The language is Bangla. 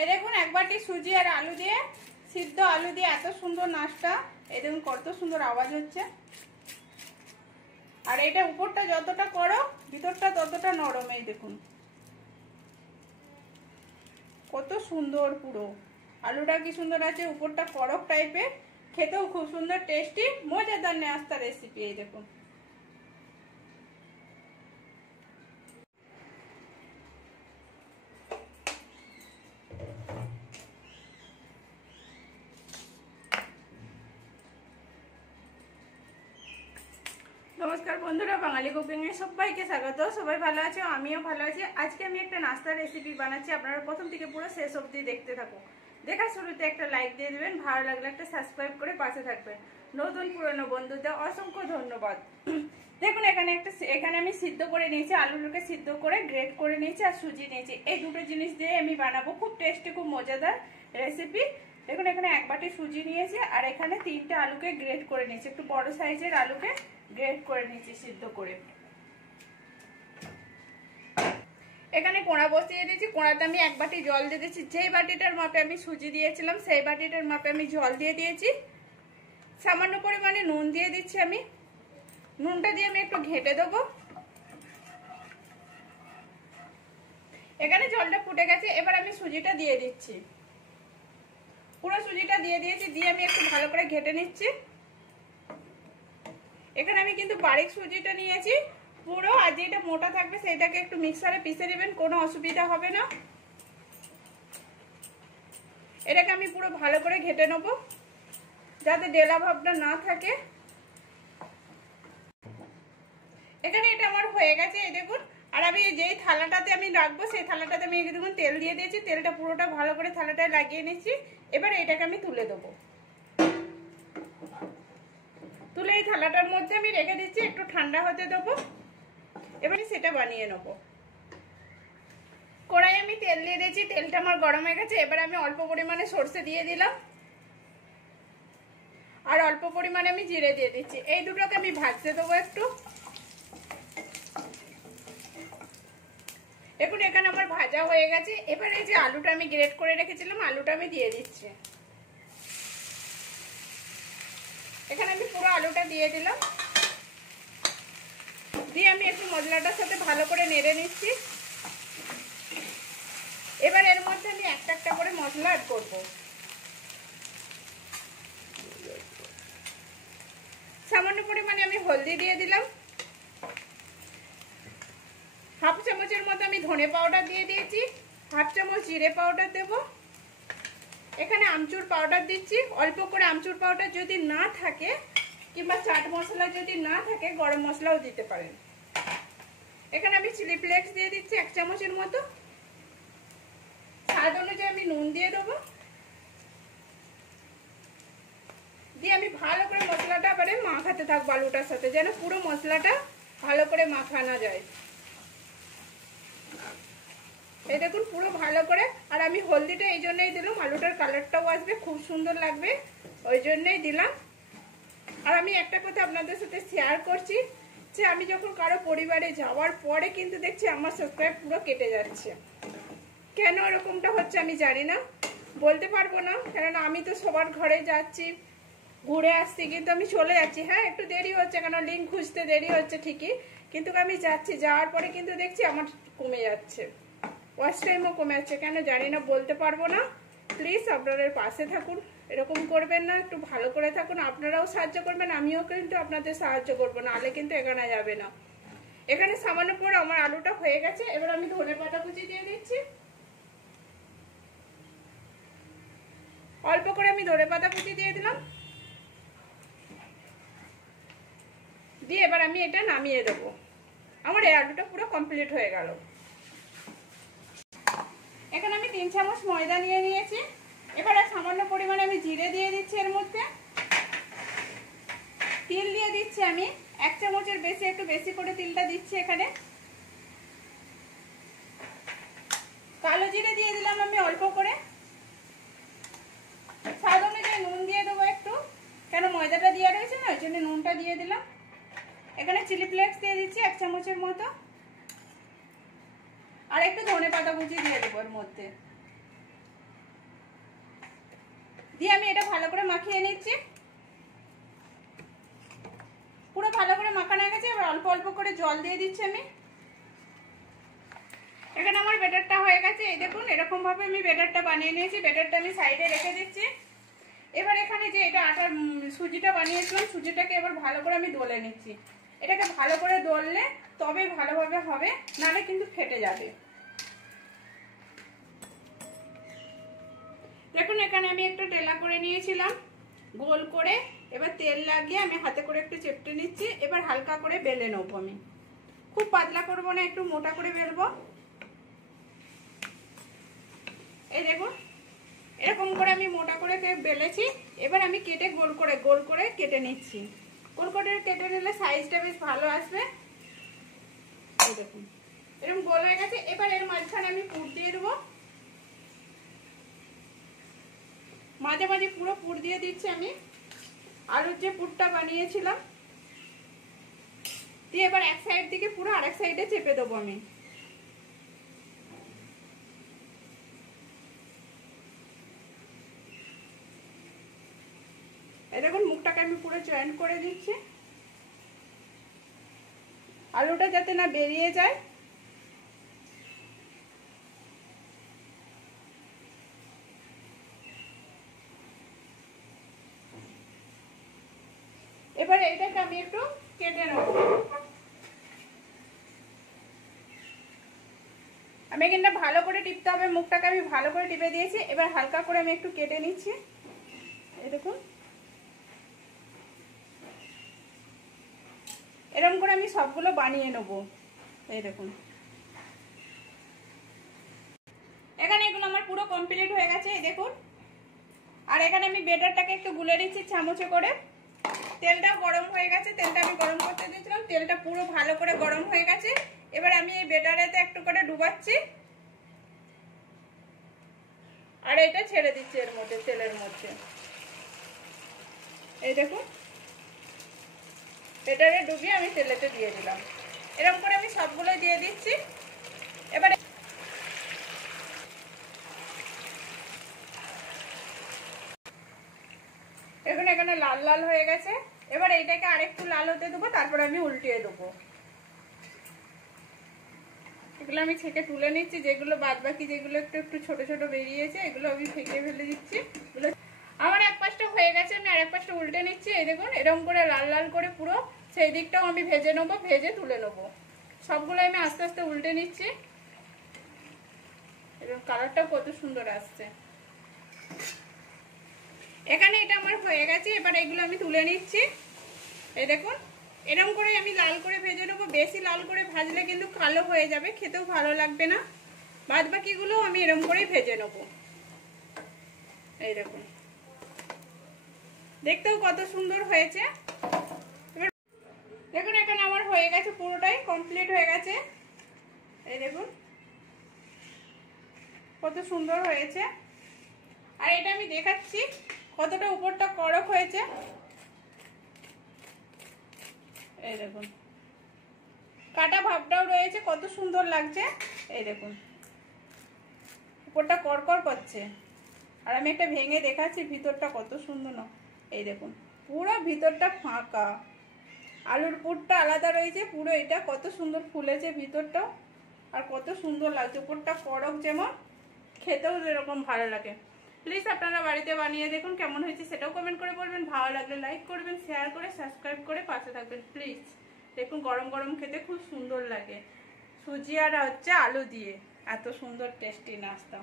এই দেখুন এক বাটি সুজি আর আলু দিয়ে, সিদ্ধ আলু দিয়ে এত সুন্দর নাস্তা। এই দেখুন কত সুন্দর আওয়াজ হচ্ছে। আর এটা উপরটা যতটা করো ভিতরটা ততটা নরম। এই দেখুন কত সুন্দর, পুরো আলুটা কি সুন্দর আছে, উপরটা করক টাইপের, খেতেও খুব সুন্দর টেস্টি মজাদার নাস্তা রেসিপি। এই দেখুন নমস্কার বন্ধুরা, বাঙালি কুকিং এ সবাইকে স্বাগত। সবাই ভালো আছো, আমিও ভালো আছি। আজকে আমি একটা নাস্তার রেসিপি বানাচ্ছি, আপনারা প্রথম থেকে পুরো শেষ অবধি দেখতে থাকুন। দেখার শুরুতে একটা লাইক দিয়ে দেবেন, ভালো লাগলে একটা সাবস্ক্রাইব করে পাশে থাকবেন। নতুন পুরনো বন্ধুদের অসংখ্য ধন্যবাদ। দেখুন এখানে আমি সিদ্ধ করে নিয়েছি, আলুটাকে সিদ্ধ করে গ্রেট করে নিয়েছি আর সুজি নিয়েছি। এই দুটো জিনিস দিয়ে আমি বানাবো খুব টেস্টি, খুব মজাদার রেসিপি। দেখুন এখানে এক বাটি সুজি নিয়েছি আর এখানে 3টে আলুকে গ্রেট করে নিয়েছি, একটু বড় সাইজের আলুকে গ্রেট করে নিয়েছি সিদ্ধ করে। এখানে কোড়া বসিয়ে দিয়েছি, কোড়াতে আমি এক বাটি জল দিয়ে দিয়েছি। যেই বাটিটার মাপে আমি সুজি দিয়েছিলাম সেই বাটিটার মাপে আমি জল দিয়ে দিয়েছি। সামান্য পরিমাণে নুন দিয়ে দিচ্ছি আমি। নুনটা দিয়ে আমি একটু ঘেঁটে দেবো। এখানে জলটা ফুটে গেছে, এবার আমি সুজিটা দিয়ে দিচ্ছি। পুরো সুজিটা দিয়ে দিয়েছি, দিয়ে আমি একটু ভালো করে ঘেঁটে নিচ্ছি। এখানে আমি কিন্তু বারিক সুজিটা নিয়েছি পুরো, আর যেটা মোটা থাকবে সেটাকে একটু মিক্সারে পিষে নেবেন, কোনো অসুবিধা হবে না। এটাকে আমি পুরো ভালো করে ঘেঁটে নেব যাতে ডেলা ভাবটা না থাকে। এখানে এটা আমার হয়ে গেছে, এই দেখুন। আর আমি যেই থালাটাতে আমি রাখবো সেই থালাটাতে আমি দেখুন তেল দিয়ে দিয়েছি, তেলটা পুরোটা ভালো করে থালাটায় লাগিয়ে নিচ্ছি। এবার এটাকে আমি তুলে দেবো, তুলে এই থালাটার মধ্যে আমি রেখে দিচ্ছি, একটু ঠান্ডা হতে দেবো। এবার সেটা বানিয়ে নেব। কড়াই আমি তেল দিয়ে দিয়েছি, তেলটা আমার গরম হয়ে গেছে। এবার আমি অল্প পরিমাণে সরষে দিয়ে দিলাম আর অল্প পরিমাণে আমি জিরে দিয়ে দিচ্ছি। এই দুটোকে আমি ভাজতে দেবো একটু। দেখুন এখানে আমার ভাজা হয়ে গেছে। এবার এই যে আলুটা আমি গ্রেট করে রেখেছিলাম আলুটা আমি দিয়ে দিচ্ছি। এখানে আমি পুরো আলুটা দিয়ে দিলাম, দিয়ে আমি একটু মশলাটার সাথে ভালো করে নেড়ে নিচ্ছি। এবার এর মধ্যে আমি একটা একটা করে মশলা অ্যাড করব। সামান্য পরিমাণে আমি হলদি দিয়ে দিলাম, হাফ চামচের মতো আমি ধনে পাউডার দিয়ে দিয়েছি, হাফ চামচ জিরে পাউডার দেব। এখানে আমচুর পাউডার দিচ্ছি, অল্প করে আমচুর পাউডার যদি না থাকে কিংবা চাট মশলা যদি না থাকে গরম মশলাও দিতে পারেন। এখানে আমি চিলি ফ্লেক্স দিয়ে দিচ্ছি 1 চামচের মতো। স্বাদ অনুযায়ী আমি নুন দিয়ে দেবো, দিয়ে আমি ভালো করে মশলাটা আবার মাখাতে থাকবো আলুটার সাথে, যেন পুরো মশলাটা ভালো করে মাখানো যায়। এই দেখুন পুরো ভালো করে। আর আমি হলদিটা এই জন্যই দিলাম, আলুটার কালারটাও আসবে, খুব সুন্দর লাগবে, ওই জন্যই দিলাম। আর আমি একটা কথা আপনাদের সাথে শেয়ার করছি যে আমি যখন কারো পরিবারে যাওয়ার পরে কিন্তু দেখছি আমার সাবস্ক্রাইব পুরো কেটে যাচ্ছে। কেন এরকমটা হচ্ছে আমি জানি না, বলতে পারবো না, কেননা আমি তো সবার ঘরে যাচ্ছি, ঘুরে আসছি, কিন্তু আমি চলে যাচ্ছি। হ্যাঁ একটু দেরি হচ্ছে, কেন লিঙ্ক খুঁজতে দেরি হচ্ছে ঠিকই, কিন্তু আমি যাচ্ছি, যাওয়ার পরে কিন্তু দেখছি আমার কমে যাচ্ছে, ওয়াচ টাইমও কমে যাচ্ছে। কেন জানি না, বলতে পারবো না। প্লিজ আপনারা পাশে থাকুন, এরকম করবেন না, একটু ভালো করে থাকুন। আপনারাও সাহায্য করবেন, আমিও কিন্তু আপনাদের সাহায্য করবো, নাহলে কিন্তু এখানে যাবে না। এখানে সামান্য পরে আমার আলুটা হয়ে গেছে। এবার আমি ধনে পাতা কুচি দিয়ে দিচ্ছি, অল্প করে আমি ধনে পাতা কুচি দিয়ে দিলাম, দিয়ে এবার আমি এটা নামিয়ে দেবো। আমার এই আলুটা পুরো কমপ্লিট হয়ে গেল। এখানে আমি 3 চামচ ময়দা নিয়ে নিয়েছি। এবারে সামান্য পরিমাণে আমি জিরে দিয়ে দিচ্ছি, এর মধ্যে তিল দিয়ে দিচ্ছি আমি 1 চামচের বেশি, একটু বেশি করে তিলটা দিচ্ছি। এখানে কালো জিরে দিয়ে দিলাম আমি অল্প করে। স্বাদ অনুযায়ী নুন দিয়ে দেবো একটু, কেন ময়দাটা দেওয়া রয়েছে না, ওই জন্য নুনটা দিয়ে দিলাম। এখানে চিলি ফ্লেক্স দিয়ে দিচ্ছি 1 চামচের মতো, আর একটু ধনে পাতা কুচি দিয়ে দেবো এর মধ্যে। দিয়ে আমি এটা ভালো করে মাখিয়ে নিচ্ছি। পুরো ভালো করে মাখানো হয়ে গেছে। এবার অল্প অল্প করে জল দিয়ে দিচ্ছি আমি। এখানে আমার ব্যাটারটা হয়ে গেছে। এই দেখুন এরকম ভাবে আমি ব্যাটারটা বানিয়ে নিয়েছি। ব্যাটারটা আমি সাইডে রেখে দিচ্ছি। এবার এখানে যে এটা আটার সুজিটা বানিয়েছিলাম, সুজিটাকে এবার ভালো করে আমি দলে নিচ্ছি। এটাকে ভালো করে দললে তবে ভালোভাবে হবে, নাহলে কিন্তু ফেটে যাবে। দেখুন এখানে আমি একটা টেলা করে নিয়েছিলাম গোল করে। এবার তেল লাগিয়ে আমি হাতে করে একটু চেপটে নিচ্ছি। এবার হালকা করে বেলে নেবো আমি। খুব পাতলা করবো না, একটু মোটা করে বেলবো। এই দেখুন এরকম করে আমি মোটা করে বেলেছি। এবার আমি কেটে গোল করে কেটে নিচ্ছি। গোল করে কেটে নিলে সাইজটা বেশ ভালো আসবে। এই দেখুন এরকম গোল হয়ে গেছে। এবার এর মাঝখানে আমি পুর দিয়ে দেবো। মাঝে মাঝে পুরো পুর দিয়ে দিচ্ছি আমি, আলুর যে পুরটা বানিয়েছিলাম। দিয়ে এবার এক সাইড থেকে পুরো আরেক সাইডে চেপে দেবো আমি। এই দেখুন মুখটাকে আমি পুরো জয়েন্ট করে দিচ্ছি, আলুটা যাতে না বেরিয়ে যায়। এবার এটাকে আমি একটু কেটে নেব। আমি কিন্তু ভালো করে টিপতে হবে, মুখটাকে আমি ভালো করে টিপে দিয়েছি। এবার হালকা করে আমি একটু কেটে নিচ্ছি। এই দেখুন এরকম করে আমি সবগুলো বানিয়ে নেব। এই দেখুন এখানে এগুলো আমার পুরো কমপ্লিট হয়ে গেছে। এই দেখুন। আর এখানে আমি বেটারটাকে একটু গুলে নিচ্ছি চামচে করে। তেলটা গরম হয়ে গেছে, তেলটা আমি গরম করতে দিয়েছিলাম। তেলটা পুরো ভালো করে গরম হয়ে গেছে। এবার আমি এই বেটারেতে একটু করে ডুবাচ্ছি আর এটা ছেড়ে দিচ্ছি এর মধ্যে, তেলের মধ্যে। এই দেখুন বেটারে ডুবিয়ে আমি তেলেতে দিয়ে দিলাম। এরকম করে আমি সবগুলো দিয়ে দিচ্ছি। এবার এখন এখানে লাল লাল হয়ে গেছে। এবার এইটাকে আরেকটু লাল হতে দেবো, তারপর আমি উল্টিয়ে দেবো। এগুলো আমি ছেঁকে তুলে নিচ্ছি। যেগুলো বাদ বাকি যেগুলো একটু একটু ছোট ছোট বেরিয়েছে এগুলো আমি ফেঁকে ফেলে দিচ্ছি। আমার এক পাশটা হয়ে গেছে, আমি আর এক পাশটা উল্টে নিচ্ছি। এই দেখুন এরকম করে লাল লাল করে পুরো সেই দিকটাও আমি ভেজে নেবো, ভেজে তুলে নেবো। সবগুলো আমি আস্তে আস্তে উল্টে নিচ্ছি। এবং কালারটাও কত সুন্দর আসছে। এখানে এটা আমার হয়ে গেছে। এবার এগুলো আমি তুলে নিচ্ছি। এই দেখুন এরকম করে আমি লাল করে ভেজে নেবো। বেশি লাল করে ভাজলে কিন্তু কালো হয়ে যাবে, খেতেও ভালো লাগবে না। বাদ বাকিগুলো আমি এরকম করেই ভেজে নেবো। এই দেখুন দেখতেও কত সুন্দর হয়েছে। এবার দেখুন এখানে আমার হয়ে গেছে, পুরোটাই কমপ্লিট হয়ে গেছে। এই দেখুন কত সুন্দর হয়েছে। আর এটা আমি দেখাচ্ছি কতটা উপরটা কড়ক হয়েছে। এই দেখুন কাটা ভাবটাও রয়েছে, কত সুন্দর লাগছে। এই দেখুন উপরটা কড়কড় করছে। আর আমি একটা ভেঙে দেখাচ্ছি ভিতরটা কত সুন্দর না। এই দেখুন পুরো ভিতরটা ফাঁকা, আলুর পুরটা আলাদা রয়েছে। পুরো এটা কত সুন্দর ফুলেছে ভিতরটা, আর কত সুন্দর লাগছে। উপরটা কড়ক যেমন, খেতেও যেরকম ভালো লাগে। প্লিজ আপনারা বাড়িতে বানিয়ে দেখুন কেমন হয়েছে সেটাও কমেন্ট করে বলবেন। ভালো লাগলে লাইক করবেন, শেয়ার করে সাবস্ক্রাইব করে পাশে থাকবেন প্লিজ। দেখুন গরম গরম খেতে খুব সুন্দর লাগে, সুজি আর হচ্ছে আলু দিয়ে। এত সুন্দর টেস্টি নাস্তা।